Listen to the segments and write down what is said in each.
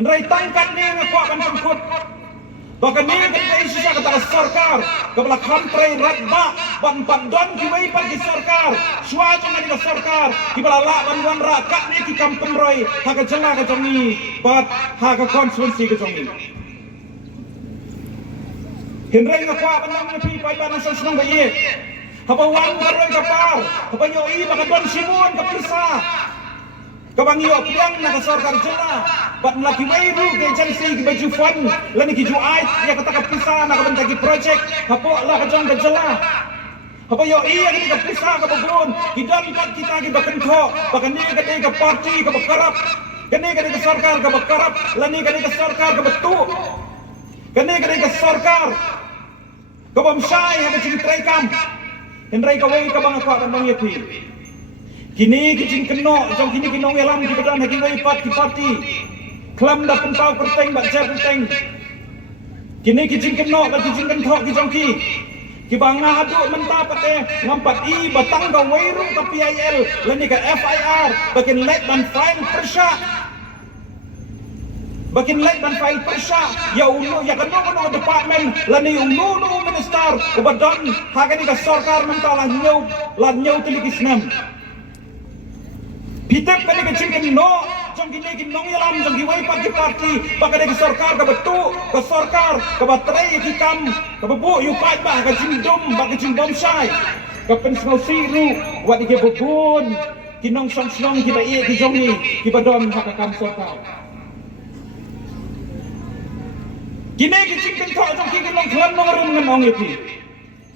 Rai tangkat ni ngakuat ban pengkut. Bahkan ni kan Indonesia kata sarkar kepala country ratba ban pandon kiwai pan di sarkar suaja ngani ke sarkar kepala la ban wan rakat ni ki kampung roi haka jela ke jongi bat haka konstituensi ke jongi Henry ngakuat ban nang pi pai ban sang senang bayi apa wan roi kapar apa yoi baka don simun ke pisah kabang yo piang na ke sarkar jela bat laki wairu ke jansi ke baju fun lani ki juait ya kata ka pisah na ka bagi project hapo la ka jong ka jela apa yo iya ni ka pisah ka bagun kidan pat kita ki bakan tho bakan ni ka dei ka party ka bakarap kani ka dei ka sarkar ka bakarap lani ka dei ka sarkar ka betu kani ka dei ka sarkar ka bamsai ha ka cintrai kam henrai ka wei ka bang ka bang yepi kini kijing keno jong kini kinong elam ki badan haki wei pat ki party kelam dah pentau perteng bak jab perteng kini kijing keno bak kijing kenthok ki jong ki banga aduk mentah pate ngampat i batang ka weiru ka PIL lani ka FIR bakin lek ban file persya bakin lek ban file persya ya ulu ya keno department lani ulu minister ubadon hagani ka sarkar mentah la nyau telikisnam Pitep kani ke cingkin no, jong kini kinong yalam jong kiwai pagi parti, baka ke sarkar ke betu, ke sarkar ke baterai kikam, ke bebu yupai bah ke jingdom, baka jingbom syai, ke pensau siru, wat ike bubun, kinong song kiba iye ki jongi, kiba don hakakam sarkar. Kini ke cingkin to jong kini long kelam nong rum ngenong ipi.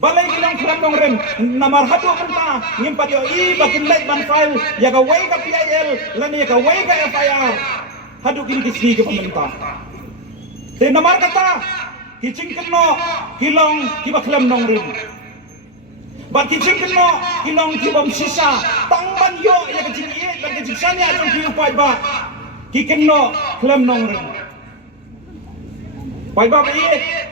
Balai gilang kelam dong rem namar hadu mentah ngimpat yo i bakin lek ban file ya ka wei ka PIL lani ya ka wei ka FIR hadu kini kisni ke pemerintah te namar kata kicing keno kilong kiba kelam dong rem bat kicing keno kilong kibam sisa tangban yo ya ka jing i dan ka jing sanya jong ki upai ba ki keno kelam dong rem pai ba i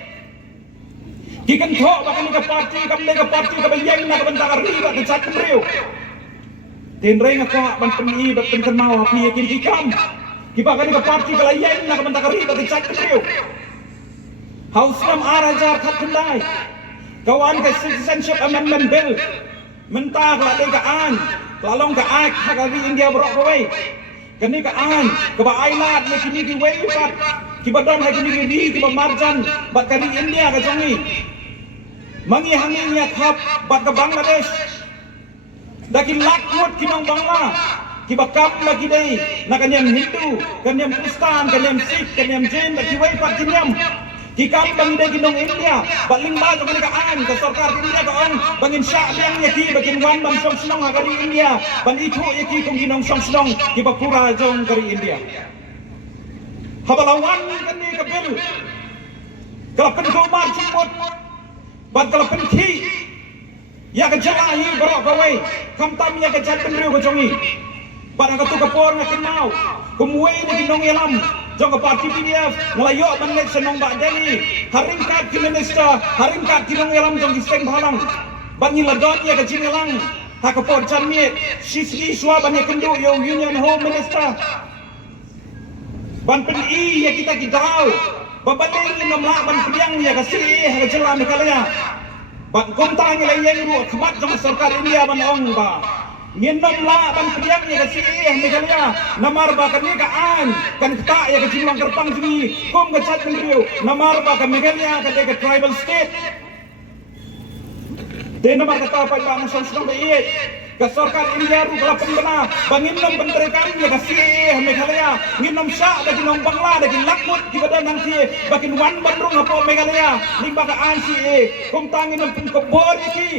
Kikan thok bakan ka party ka bayang na ka bantakar riba ka chat kemriu tin rei nga ko ban peni ba pen kan mau pi kin kikam kibakan ka party ka layang na ka bantakar riba ka chat kemriu house ram arajar khat kendai kawan ka citizenship amendment bill mentah ka le ka an lalong ka ak ka ri India brok ka wei kani ka an ka ba ailat le kini ki wei pat kibadan ha kini ki di kiba marjan bat kani India ka jongi mangi hangin ya khap bat ke Bangladesh dakin lakmut kinong Bangla kibakam lagi dei na kanyam Hindu kanyam Kristen kanyam Sikh kanyam Jain da kiwai pat kinyam kikam bang dei kinong India baling ba jong ka an ka sarkar India ka on bangin sya biang ya ki bakin wan bang song snong ha kari India ban itu ya ki kong kinong song snong kibakura jong kari India habalawan kani ka bil kalapen ko mar chumot bat kalapen ki ya ka jalahi borok ka wei kam tam ya ka chat penriu ka jongi bat ka tu ka por nga kinau kumwei ni kinong yalam jong ka parti PDF ngalayo ban lek senong ba deni haringkat ki minister haringkat kinong yalam jong ki seng bhalang ban ni ladot ya ka jingalang ha ka por chan mi sisri swa ban ya kendu yo union home minister ban pen i ya kita kidau babaling ni nomla ban piang ya ka si ha jela me kalaya ban komta ni layeng ru khmat jong sarkar India ban ong ba ngin nomla ban piang ya ka si me kalaya namar ba kan ni ka an kan ta ya ka jilang kerpang jini kom ka chat menriu namar ba ka Meghalaya ka de ka tribal state de namar kata pa ba ang song ba iye ka sarkar India ru kala pembena bangin nom menteri kami ya ka si Meghalaya ngin nom sya da kinong Bangla da kin lakmut ki badan nang si bakin wan bandrung apo Meghalaya ning ba ka an si kum tangin nom pun ko bor ki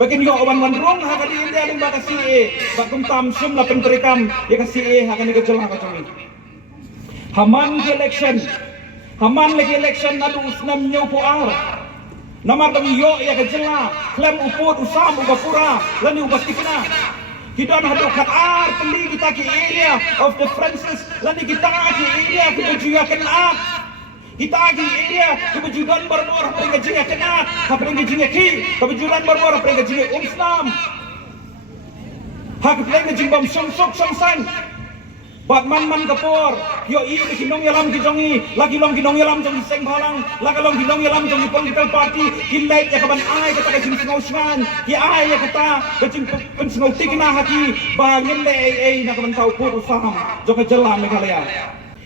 bakin yo wan bandrung ha ka di India ning ba ka si bakum tam sum la menteri kam ya ka si ha ka ni ka jela ka chumi haman ki election na du usnam nyo po ar namar bagi yo ya ka jela klem uput usam ubapura lani ubastikna kita hadu khat ar teli kita ki area of differences lani kita ki area ki bejuya kenat kita ki area ki bejudan berbor pring jinga kenat ha pring jinga ki ki bejudan berbor pring jinga Islam ha ki pring jingbam song sok song san Bat man kapor, yo i kinong yalam kijongi, lagi long kinong yalam jongi seng balang, lagi long kinong yalam jongi political party, kilai ya kaban ai kata kacing sengau sman, ki ai ya kata kacing sengau tikna haki, bangin le ai na kaban tau pur usaham, joka jalan Meghalaya.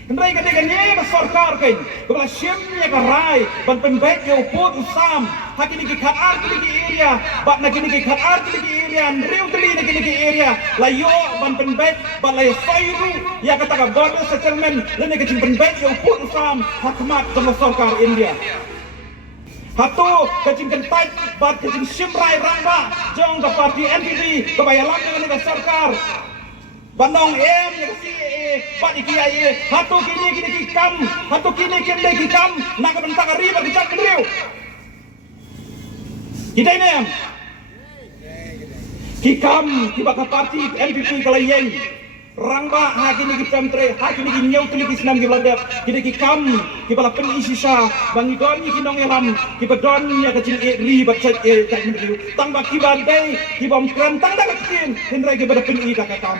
Hendrai kata kanye sarkar kain, kepala siamnya karai, ban pembek yo pur usam, haki ni kikat ar ki area, bat na kini kikat ar ki area, riu teli na kini area, layo ban pembek, ban layo fairu, ya kata ka border settlement, lene kacing pembek yo pur usam, hakmat sama sarkar India. Hatu kacing kentai, bat kacing simrai ramba, jong ke parti NPP, kebayalan dengan negara sarkar. Bandong ya si bat ikiai, hatu kini kikam, hatu kini kikam, nak bentang riba kejak kendriu. Kita ini em, kikam tiba ke parti NPP kalayeng, rangba hakini kitamtre, hakini kinyau tuli kisnam kibaladap, kini kikam kibala penisisa, bangi doni kinong elam, kibadon ya kecil riba cek cek kendriu, tangba kibandai kibam kerantang dah kecil, hendrai kibada peni kakakam.